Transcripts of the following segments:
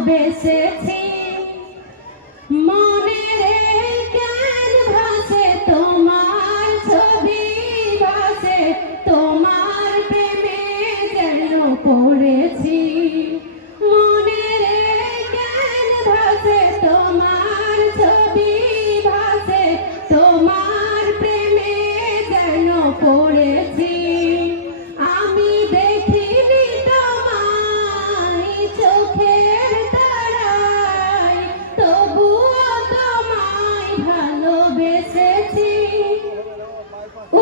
ভালোবেসেছি মনের এই ক্যানভাসে তোমার ছবি ভাসে তোমার প্রেমে যেন পড়েছি মনের এই ক্যানভাসে তোমার ছবি ভাসে তোমার প্রেমে যেন পড়েছি আমি দেখিনি তোমায় চোখের তারায় তবুও তোমায় ভালোবেসেছি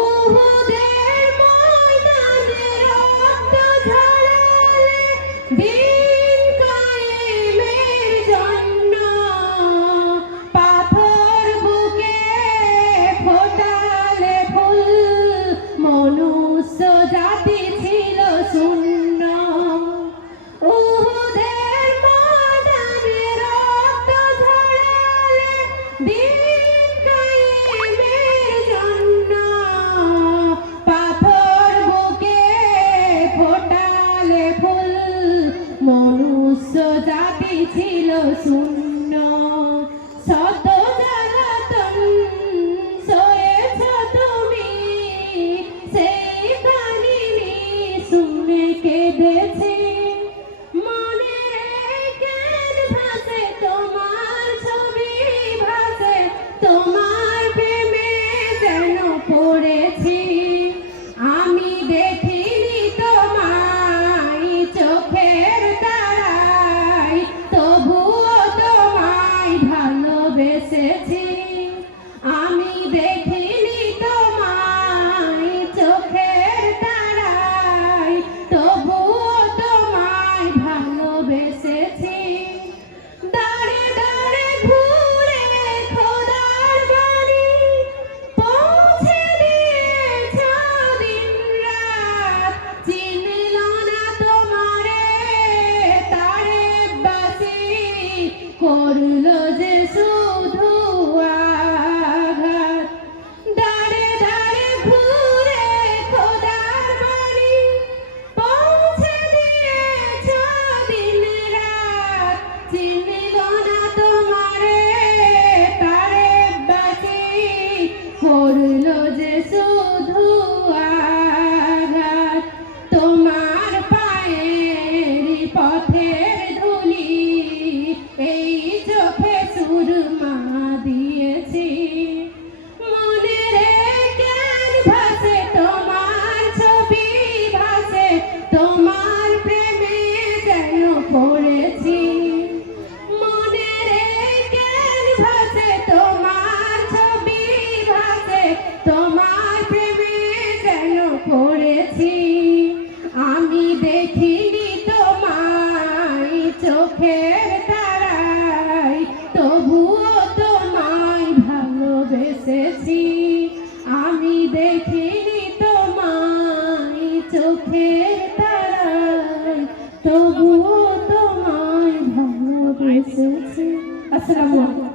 উহুদের ময়দানে রক্ত ঝরালে দিন কায়েমের জন্য পাথর বুকে ফোটালে ফুল মনুষ্য জাতি ছিল শূন্য উহুদের ময়দানে রক্ত ঝরালে দিন কায়েমের জন্য পাথর বুকে ফোটালে ফুল মনুষ্য জাতি ছিল শূন্য শত জ্বালাতন সয়েছ তুমি সেই কাহিনী শুনে কেঁদেছি মনের ক্যানভাসে তোমার ছবি ভাসে তোমার প্রেমে যেন পড়েছি আমি দেখিনি তোমায় চোখের তারায় তবুও তোমায় ভালোবেসেছি আমি দেখিনি তোমায় চোখের তারায় তবুও তোমায় ভালোবেসেছি দাঁড়ে দাঁড়ে ঘুরে খোদার বাড়ি পৌঁছে দিয়েছ দিন রাত চিনল না তোমারে তারে বাসি করলো যে শুধু আঘাত দাঁড়ে দাঁড়ে ঘুরে খোদার বাড়ি পৌঁছে দিয়েছ দিন রাত চিনল না তোমারে তারে বাসি করলো যে শুধু আঘাত তোমার পায়ের পথের ধুলি এই চোখে সুরমা দিয়েছি মনের ক্যানভাসে তোমার ছবি ভাসে তোমার প্রেমে যেন পড়েছি মনের ক্যানভাসে তোমার ছবি ভাসে তোমার প্রেমে যেন পড়েছি আমি দেখিনি তোমায় চোখের তারায় তবুও তোমায় ভালোবেসেছি আমি দেখিনি তোমায় চোখের তারায় তবুও তোমায় ভালোবেসেছি আসসালামু আলাইকুম।